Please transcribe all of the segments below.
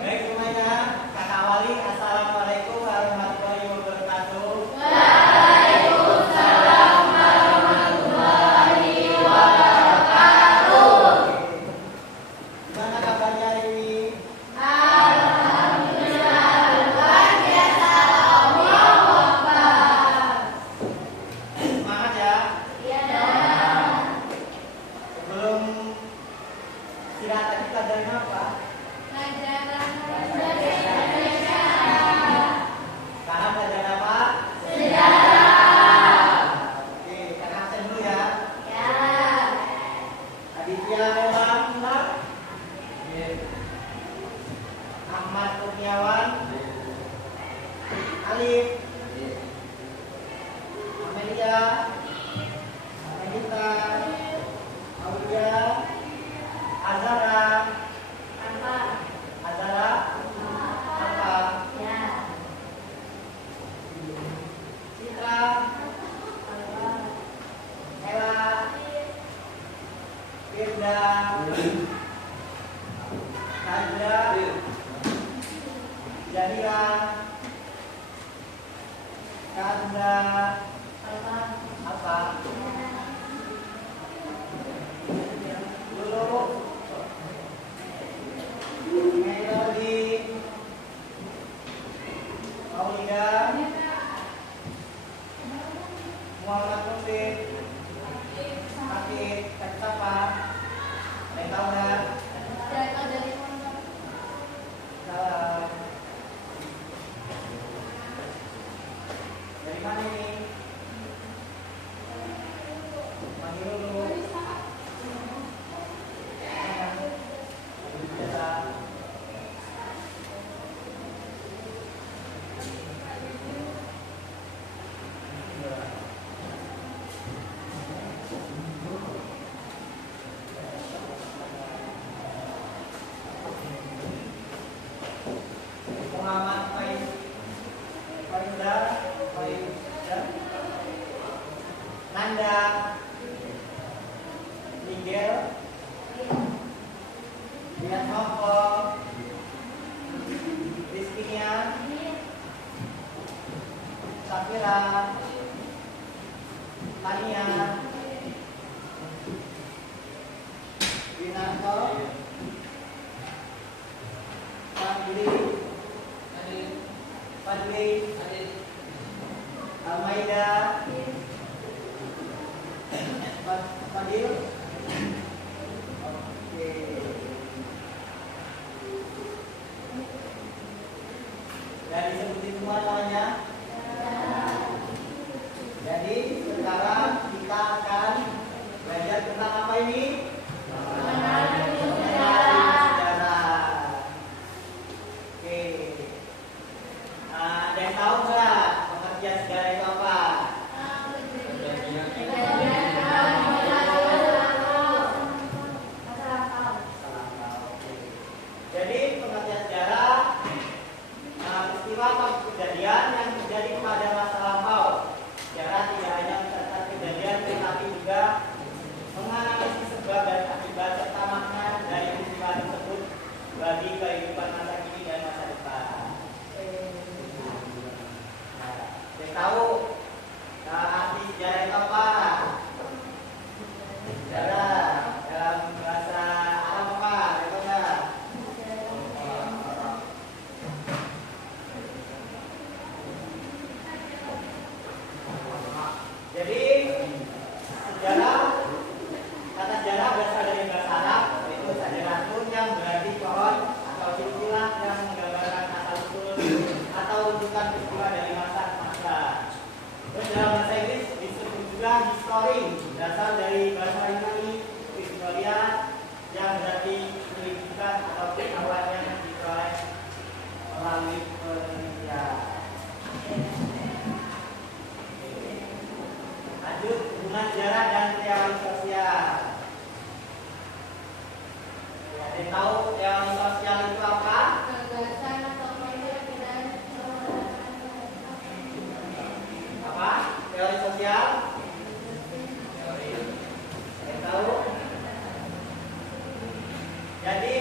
baik semuanya. Kakak Wali, Assalamualaikum warahmatullahi wabarakatuh. Waalaikumsalam warahmatullahi wabarakatuh. Gimana kabarnya hari ini? Alhamdulillah luar biasa. Allahu Akbar. Semangat ya. Iya. Sebelum istirahat tadi pelajaran apa? Pelajaran bahasa Indonesia. Sekarang pelajaran apa? Sejarah. Oke, kakak absen dulu ya. Ya. Aditya Lewan, benar? Ahmad Kurniawan, Alif, Amelia, Anita, Aulia, Azara, Apa? Azara, apa? Ya. Citra, Ella, Firda, Nadra, Jahira, Kanda, apa? Lulu, Melody, Aulia, Muhammad Mufid, Akid, siapa? Ada yang tahu nggak? Salam. Dari mana ini? Mandi dulu. Biasa. Muhammad Faizal, Nanda, Miguel, Dian Noko, Rizkinia, Safira, Tania, Winarto, Fadli, Almaida, Fadil. Oke. Dan disebutin semua namanya. Jadi sekarang kita akan belajar tentang apa ini? Sejarah. Oke. Ada yang tahu nggak pengertian sejarah itu apa? Jadi pengertian sejarah peristiwa atau kejadian yang terjadi pada masa lampau. Sejarah tidak hanya mencatat kejadian tetapi juga menganalisis sebab dan akibat serta makna dari peristiwa tersebut bagi kehidupan masa kini dan masa depan. Yang tahu arti sejarah itu apa? Sejarah dalam bahasa Arab apa? Tahu nggak? Jadi sejarah, kata sejarah berasal dari bahasa Arab, yaitu sajaratun yang berarti pohon atau silsilah yang menggambarkan asal usul atau rujukan peristiwa dari masa ke masa. Terus dalam bahasa Inggris disebut juga history, berasal dari bahasa Yunani historia yang berarti penyelidikan atau pengetahuan yang diperoleh melalui penelitian. Lanjut, hubungan sejarah dan teori sosial. Ada yang tahu teori sosial itu apa? Apa? Teori sosial? Ada yang tahu? Jadi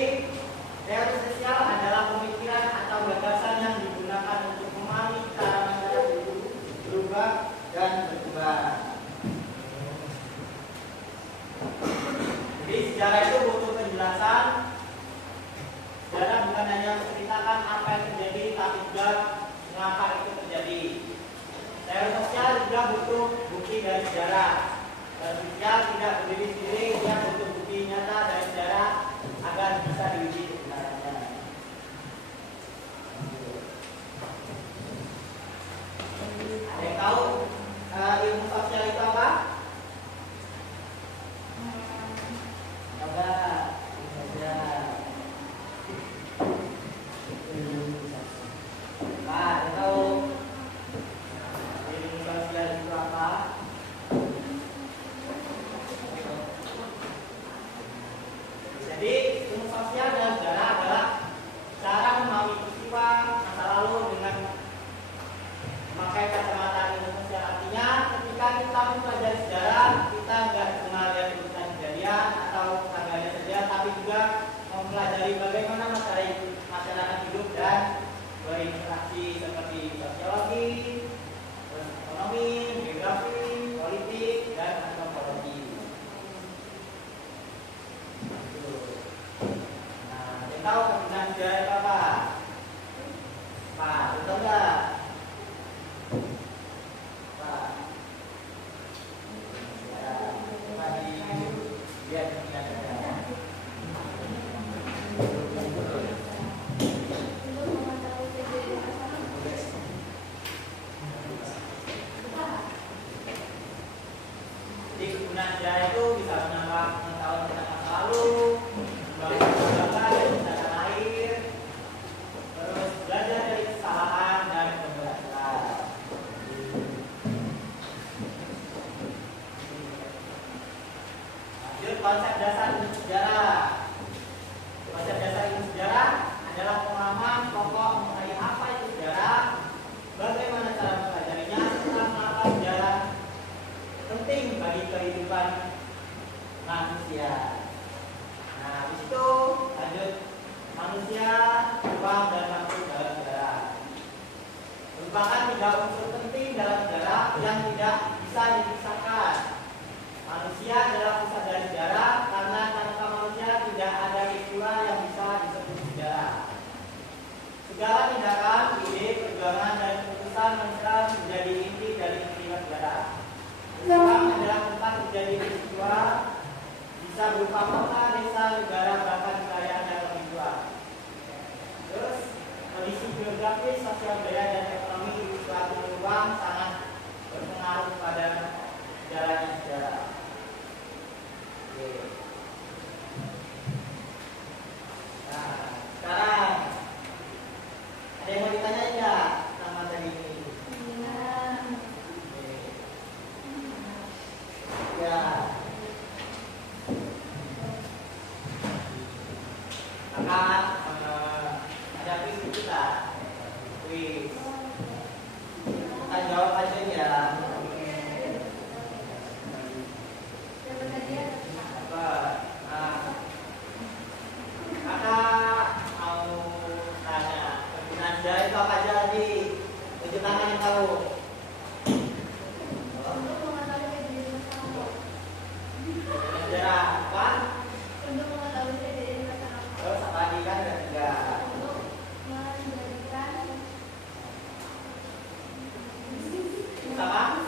teori sosial adalah butuh bukti dari sejarah. Dan sosial tidak berdiri sendiri, dia butuh bukti nyata dari sejarah agar bisa diuji kebenarannya. Ada yang tahu ilmu sosial itu apa? Coba saja. Pak, ada tahu ilmu sosial itu apa? Jadi ilmu sosial dalam sejarah adalah cara memahami peristiwa masa lalu dengan memakai kacamata ilmu sosial. Artinya ketika kita mempelajari sejarah, kita nggak cuma lihat urutan kejadian atau tangganya saja, tapi juga mempelajari bagaimana masyarakat hidup dan berinteraksi seperti sosiologi, ekonomi, geografi, politik, dan antropologi. Nah, kita tahu kegunaan sejarah itu apa? Pak, betul nggak? Pak, ya, coba dilihat kegunaan sejarah. Jadi kegunaan sejarah itu bisa menambah pengetahuan tentang masa lalu, membangun peradaban dan bencana air, terus belajar dari kesalahan dan keberhasilan. Lanjut, konsep dasar ilmu sejarah. Konsep dasar ilmu sejarah adalah pemahaman pokok mengenai apa itu sejarah, bagaimana cara mempelajarinya, serta mengapa sejarah penting bagi kehidupan manusia. Nah, habis itu lanjut manusia, ruang dan waktu dalam sejarah. Merupakan 3 unsur penting dalam sejarah yang tidak bisa dipisahkan. Manusia adalah pusat dari sejarah karena tanpa manusia tidak ada peristiwa yang bisa disebut sejarah. Segala tindakan, ide, perjuangan dan keputusan manusia menjadi inti dari peristiwa sejarah. Sekarang adalah tempat terjadi peristiwa, bisa berupa kota, desa, negara, bahkan wilayah dan peristiwa. Terus kondisi geografis, sosial budaya dan ekonomi di suatu ruang sangat berpengaruh pada jalannya sejarah. Oke. Nah, sekarang ada yang mau ditanyain nggak sama tadi ini? Ya. Maka ada kuis kita. Kuis. Kita jawab aja ya. Apa? Kakak mau tanya kegunaan sejarah itu apa aja tadi? Tunjuk tangan yang tahu. Sejarah apa? Untuk mengetahui kejadian masa lalu. Terus apa lagi kan ada 3. Untuk menjadikan Terus apa?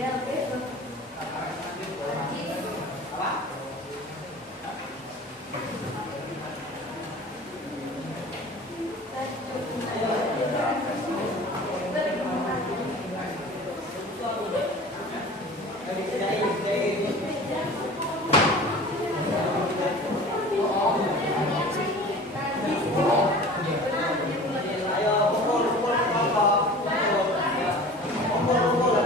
Apa? Ayo pukul kelompok. Pukul.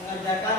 mengajarkan